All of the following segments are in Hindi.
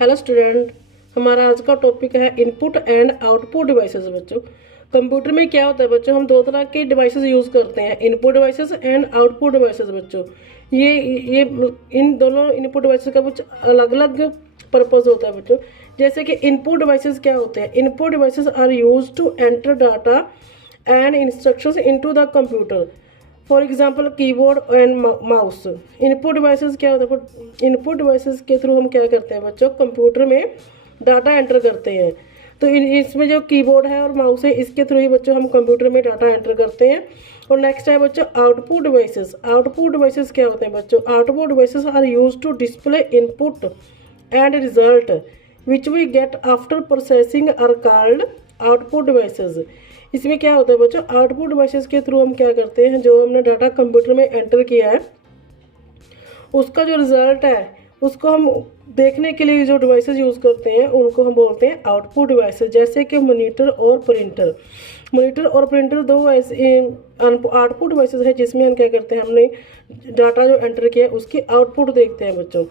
हेलो स्टूडेंट, हमारा आज का टॉपिक है इनपुट एंड आउटपुट डिवाइसेस। बच्चों, कंप्यूटर में क्या होता है बच्चों, हम दो तरह के डिवाइसेस यूज करते हैं, input devices and output devices. बच्चों, ये इन दोनों इनपुट डिवाइसेस का कुछ अलग अलग पर्पज होता है। बच्चों, जैसे कि इनपुट डिवाइसेस क्या होते हैं, input devices are use to enter data and instructions into the computer. For example keyboard and mouse. Input devices क्या होता है, इनपुट डिवाइसेस के थ्रू हम क्या करते हैं बच्चों, कंप्यूटर में डाटा एंटर करते हैं। तो इसमें जो कीबोर्ड है और माउस है, इसके थ्रू ही बच्चों हम कंप्यूटर में डाटा एंटर करते हैं। और नेक्स्ट है बच्चों आउटपुट डिवाइसेस। आउटपुट डिवाइसेस क्या होते हैं बच्चों, output devices are use to display input and result which we get after processing are called output devices. इसमें क्या होता है बच्चों, आउटपुट डिवाइसेस के थ्रू हम क्या करते हैं, जो हमने डाटा कंप्यूटर में एंटर किया है उसका जो रिजल्ट है उसको हम देखने के लिए जो डिवाइसेस यूज़ करते हैं उनको हम बोलते हैं आउटपुट डिवाइसेस। जैसे कि मॉनिटर और प्रिंटर। मॉनिटर और प्रिंटर दो ऐसे आउटपुट डिवाइसेस है जिसमें हम क्या करते हैं, हमने डाटा जो एंटर किया है उसकी आउटपुट देखते हैं बच्चों।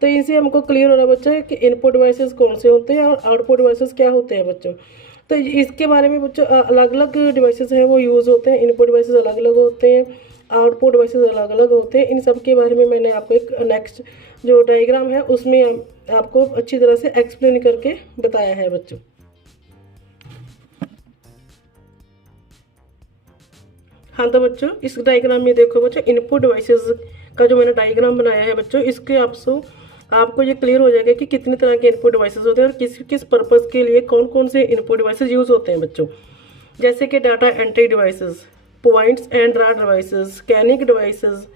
तो इनसे हमको क्लियर हो रहा है बच्चों कि इनपुट डिवाइसेस कौन से होते हैं और आउटपुट डिवाइसेस क्या होते हैं बच्चों। तो इसके बारे में बच्चों अलग अलग डिवाइसेस हैं वो यूज़ होते हैं, इनपुट डिवाइसेस अलग अलग होते हैं, आउटपुट डिवाइसेस अलग अलग होते हैं। इन सब के बारे में मैंने आपको एक नेक्स्ट जो डायग्राम है उसमें आपको अच्छी तरह से एक्सप्लेन करके बताया है बच्चों। हाँ, तो बच्चों इस डायग्राम में देखो बच्चों, इनपुट डिवाइसेस का जो मैंने डायग्राम बनाया है बच्चों, इसके आपको ये क्लियर हो जाएगा कि कितनी तरह के इनपुट डिवाइसेस होते हैं और किस किस पर्पस के लिए कौन कौन से इनपुट डिवाइसेस यूज होते हैं बच्चों। जैसे कि data entry devices, points and draw devices, scanning devices,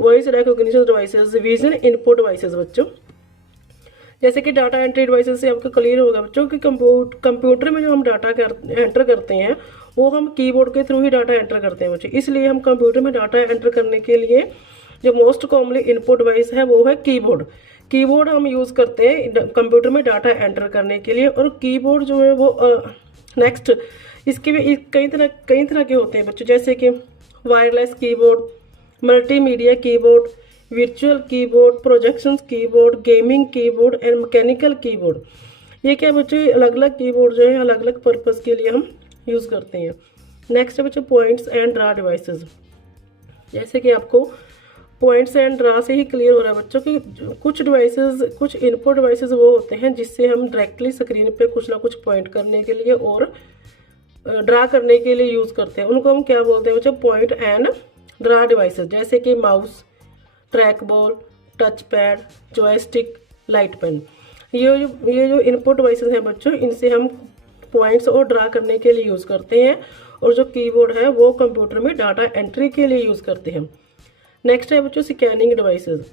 voice recognition devices, vision input devices. बच्चों, जैसे कि डाटा एंट्री डिवाइसेस से आपको क्लियर होगा बच्चों कि कंप्यूटर में जो हम डाटा एंटर करते हैं वो हम कीबोर्ड के थ्रू ही डाटा एंटर करते हैं बच्चों। इसलिए हम कंप्यूटर में डाटा एंटर करने के लिए जो मोस्ट कॉमनली इनपुट डिवाइस है वो है कीबोर्ड। कीबोर्ड हम यूज़ करते हैं कंप्यूटर में डाटा एंटर करने के लिए। और कीबोर्ड जो है वो नेक्स्ट इसके भी कई तरह के होते हैं बच्चों, जैसे कि wireless keyboard, multimedia keyboard, virtual keyboard, projection keyboard, gaming keyboard and mechanical keyboard. ये क्या बच्चों, अलग अलग कीबोर्ड जो है अलग अलग पर्पज़ के लिए हम यूज़ करते हैं। नेक्स्ट है बच्चों पॉइंट्स एंड ड्रा डिवाइसेस। जैसे कि आपको पॉइंट्स एंड ड्रा से ही क्लियर हो रहा है बच्चों कि कुछ इनपुट डिवाइसेस वो होते हैं जिससे हम डायरेक्टली स्क्रीन पे कुछ ना कुछ पॉइंट करने के लिए और ड्रा करने के लिए यूज़ करते हैं। उनको हम क्या बोलते हैं बच्चों, पॉइंट एंड ड्रा डिवाइसेस। जैसे कि mouse, track ball, touch pad, joystick, light pen. ये जो इनपुट डिवाइसेस हैं बच्चों, इनसे हम पॉइंट्स और ड्रा करने के लिए यूज़ करते हैं। और जो कीबोर्ड है वो कंप्यूटर में डाटा एंट्री के लिए यूज़ करते हैं। नेक्स्ट है बच्चों स्कैनिंग डिवाइसेस।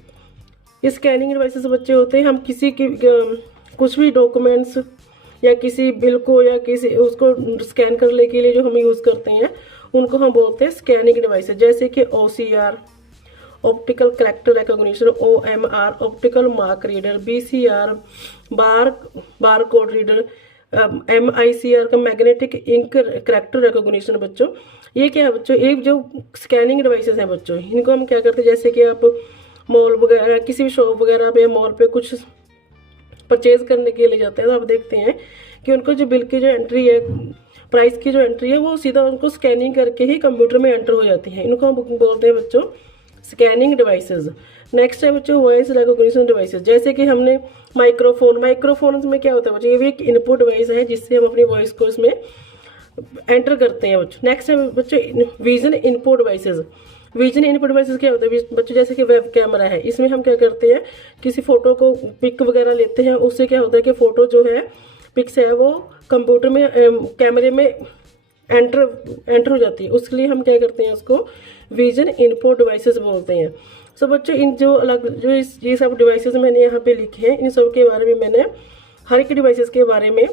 ये स्कैनिंग डिवाइसेस बच्चे होते हैं, हम किसी की कुछ भी डॉक्यूमेंट्स या किसी बिल को या किसी उसको स्कैन करने के लिए जो हम यूज़ करते हैं उनको हम बोलते हैं स्कैनिंग डिवाइसेस। जैसे कि OCR, optical character recognition, OMR, optical mark reader, BCR, bar code reader, MICR का मैग्नेटिक इंक कैरेक्टर रिकॉग्निशन। बच्चों, ये क्या है बच्चों, एक जो स्कैनिंग डिवाइसेस हैं बच्चों, इनको हम क्या करते हैं, जैसे कि आप मॉल वगैरह किसी भी शॉप वगैरह पे मॉल पे कुछ परचेज करने के लिए जाते हैं तो आप देखते हैं कि उनको जो बिल की जो एंट्री है, प्राइस की जो एंट्री है वो सीधा उनको स्कैनिंग करके ही कंप्यूटर में एंटर हो जाती है। इनको हम बोलते हैं बच्चों स्कैनिंग डिवाइसेस। नेक्स्ट है बच्चों वॉइस रिकॉग्निशन डिवाइसेस। जैसे कि हमने माइक्रोफोन में क्या होता है बच्चों, ये भी एक इनपुट डिवाइस है जिससे हम अपनी वॉइस को इसमें एंटर करते हैं बच्चों। नेक्स्ट है बच्चों vision input devices. Vision input devices क्या होता है बच्चों, जैसे कि वेब कैमरा है, इसमें हम क्या करते हैं, किसी फोटो को पिक वगैरह लेते हैं, उससे क्या होता है कि फोटो जो है पिक्स है वो कंप्यूटर में कैमरे में एंटर हो जाती है। उसके लिए हम क्या करते हैं, उसको विजन इनपुट डिवाइसेस बोलते हैं। सो बच्चों इन ये सब डिवाइसेस मैंने यहाँ पे लिखे हैं, इन सब के बारे में मैंने हर एक डिवाइसेस के बारे में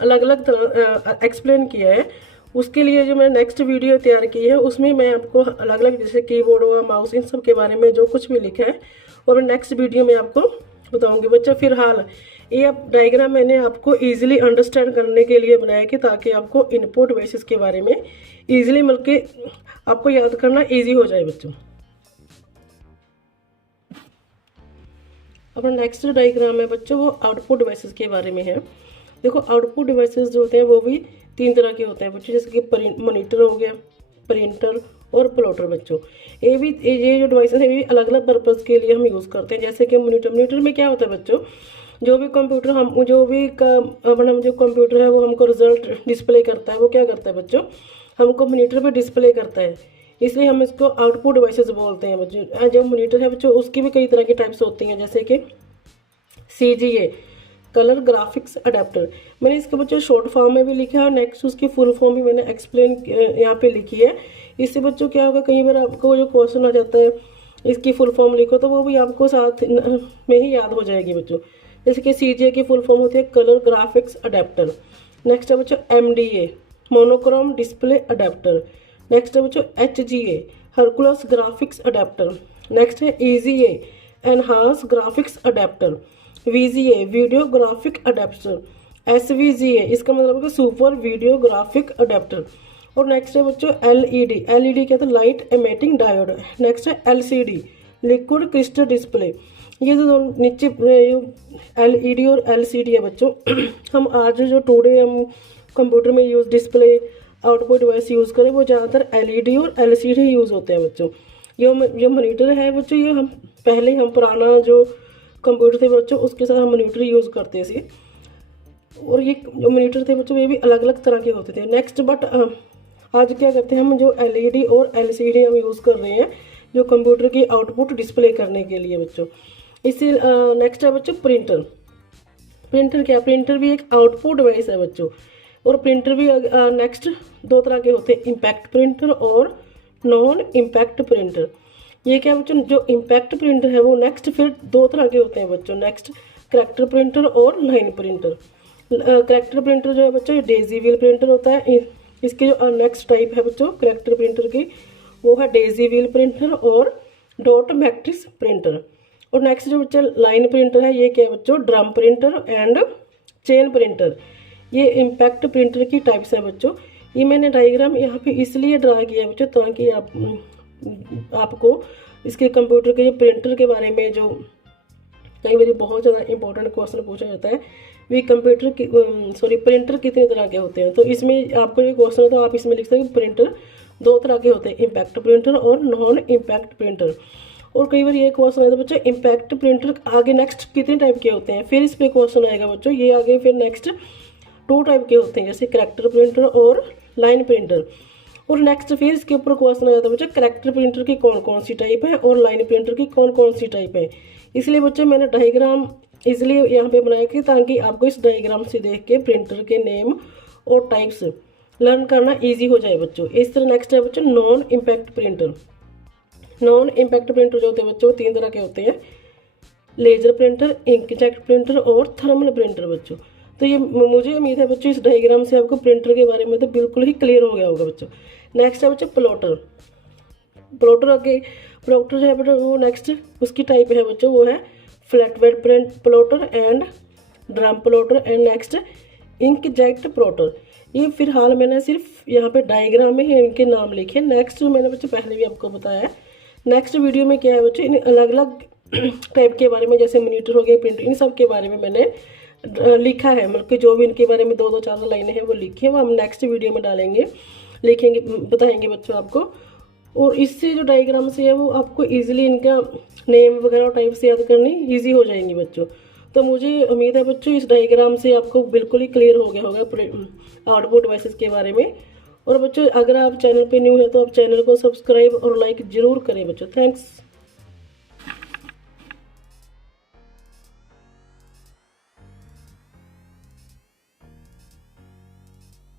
अलग अलग तरह एक्सप्लेन किया है। उसके लिए जो मैंने नेक्स्ट वीडियो तैयार की है उसमें मैं आपको अलग अलग जैसे कीबोर्ड हुआ, माउस, इन सब के बारे में जो कुछ भी लिखा है वो मैं नेक्स्ट वीडियो में आपको बताऊंगी। बच्चा फिलहाल ये डायग्राम मैंने आपको इजीली अंडरस्टैंड करने के लिए बनाया कि ताकि आपको इनपुट डिवाइसेस के बारे में इजीली मिल के आपको याद करना इजी हो जाए बच्चों। अपना नेक्स्ट डायग्राम है बच्चों वो आउटपुट डिवाइसेस के बारे में है। देखो आउटपुट डिवाइसेस जो होते हैं वो भी 3 तरह के होते हैं बच्चों, जैसे कि मॉनिटर हो गया, प्रिंटर और प्लॉटर बच्चों। ये जो डिवाइसेस है ये अलग अलग पर्पज़ के लिए हम यूज़ करते हैं। जैसे कि मॉनिटर में क्या होता है बच्चों, जो भी कंप्यूटर हम जो भी अपना जो कंप्यूटर है वो हमको रिजल्ट डिस्प्ले करता है, वो क्या करता है बच्चों, हमको मॉनिटर पे डिस्प्ले करता है, इसलिए हम इसको आउटपुट डिवाइसेस बोलते हैं बच्चों। जो मॉनिटर है बच्चों उसकी भी कई तरह की टाइप्स होती हैं, जैसे कि CGA कलर ग्राफिक्स अडेप्टर। मैंने इसके बच्चों शॉर्ट फॉर्म में भी लिखा है और नेक्स्ट उसकी फुल फॉर्म भी मैंने एक्सप्लेन यहाँ पे लिखी है। इससे बच्चों क्या होगा, कई बार आपको जो क्वेश्चन आ जाता है इसकी फुल फॉर्म लिखो तो वो भी आपको साथ में ही याद हो जाएगी बच्चों। जैसे कि CGA की फुल फॉर्म होती है कलर ग्राफिक्स अडेप्टर। नेक्स्ट है बच्चों MDA monochrome display adapter. Next है बच्चों HGA Hercules graphics adapter. Next है EGA enhance graphics adapter. VGA video graphic adapter. SVGA इसका मतलब है सुपर वीडियो ग्राफिक अडेप्टर। और नेक्स्ट है बच्चों LED क्या था, लाइट एमिटिंग डायोड। नेक्स्ट है LCD लिक्विड क्रिस्टल डिस्प्ले। ये जो नीचे LED और LCD है बच्चों हम आज जो टुडे हम कंप्यूटर में use display output device use करें वो ज़्यादातर LED और LCD यूज़ होते हैं बच्चों। ये मॉनिटर है बच्चों, ये हम पहले हम पुराना जो कंप्यूटर थे बच्चों उसके साथ हम मॉनिटर यूज़ करते थे, और ये जो मॉनिटर थे बच्चों ये भी अलग अलग तरह के होते थे। नेक्स्ट बट आज क्या करते हैं हम, जो LED और LCD हम यूज़ कर रहे हैं जो कंप्यूटर की आउटपुट डिस्प्ले करने के लिए बच्चों। इसी नेक्स्ट है बच्चों प्रिंटर क्या, प्रिंटर भी एक आउटपुट डिवाइस है बच्चों। और प्रिंटर भी नेक्स्ट 2 तरह के होते हैं, इम्पैक्ट प्रिंटर और नॉन इम्पैक्ट प्रिंटर। ये क्या बच्चों, जो इम्पैक्ट प्रिंटर है वो नेक्स्ट फिर 2 तरह के होते हैं बच्चों, नेक्स्ट करैक्टर प्रिंटर और लाइन प्रिंटर। करैक्टर प्रिंटर जो है बच्चों ये डेजी व्हील प्रिंटर होता है। इसकी जो नेक्स्ट टाइप है बच्चों करैक्टर प्रिंटर की वो है डेजी व्हील प्रिंटर और डॉट मैट्रिक्स प्रिंटर। और नेक्स्ट जो बच्चा लाइन प्रिंटर है ये क्या है बच्चों, drum printer and chain printer. ये इम्पैक्ट प्रिंटर की टाइप्स है बच्चों। ये मैंने डायग्राम यहाँ पे इसलिए ड्रा किया है बच्चों ताकि आपको इसके कंप्यूटर के प्रिंटर के बारे में जो कई बार बहुत ज़्यादा इंपॉर्टेंट क्वेश्चन पूछा जाता है वे कंप्यूटर की प्रिंटर कितने तरह के होते हैं। तो इसमें आपको ये क्वेश्चन है तो आप इसमें लिख सकते हैं प्रिंटर 2 तरह के होते हैं, इम्पैक्ट प्रिंटर और नॉन इम्पैक्ट प्रिंटर। और कई बार ये क्वेश्चन है तो बच्चों इम्पैक्ट प्रिंटर आगे नेक्स्ट कितने टाइप के होते हैं, फिर इस पर क्वेश्चन आएगा बच्चों। ये आगे फिर नेक्स्ट 2 टाइप के होते हैं, जैसे करैक्टर प्रिंटर और लाइन प्रिंटर। और नेक्स्ट फिर इसके ऊपर क्वेश्चन आ जाता है बच्चों करैक्टर प्रिंटर की कौन कौन सी टाइप है और लाइन प्रिंटर की कौन कौन सी टाइप है। इसलिए बच्चों मैंने डायग्राम इसलिए यहाँ पे बनाया कि ताकि आपको इस डायग्राम से देख के प्रिंटर के नेम और टाइप्स लर्न करना इजी हो जाए बच्चों। इस तरह नेक्स्ट है बच्चों non impact printer. Non impact printer जो होते हैं बच्चों 3 तरह के होते हैं, लेजर प्रिंटर, इंकजेट प्रिंटर और थर्मल प्रिंटर बच्चों। तो ये मुझे उम्मीद है बच्चों इस डायग्राम से आपको प्रिंटर के बारे में तो बिल्कुल ही क्लियर हो गया होगा बच्चों। नेक्स्ट है बच्चों प्लॉटर जो है बच्चों वो नेक्स्ट उसकी टाइप है बच्चों वो है flat bed plotter and drum plotter and next inkjet plotter. ये फिलहाल मैंने सिर्फ यहाँ पे डायग्राम में ही इनके नाम लिखे। नेक्स्ट मैंने बच्चों पहले भी आपको बताया है, नेक्स्ट वीडियो में क्या है बच्चों इन अलग अलग टाइप के बारे में, जैसे मॉनिटर हो गया, प्रिंटर, इन सब के बारे में मैंने लिखा है। मतलब कि जो भी इनके बारे में 2-4 लाइनें हैं वो लिखी है, वो हम नेक्स्ट वीडियो में डालेंगे, लिखेंगे, बताएंगे बच्चों आपको। और इससे जो डायग्राम से है वो आपको इजीली इनका नेम वगैरह टाइप से याद करनी इजी हो जाएंगी बच्चों। तो मुझे उम्मीद है बच्चों इस डायग्राम से आपको बिल्कुल ही क्लियर हो गया होगा आउटपुट डिवाइसेस के बारे में। और बच्चों अगर आप चैनल पे न्यू है तो आप चैनल को सब्सक्राइब और लाइक ज़रूर करें बच्चों। थैंक्स।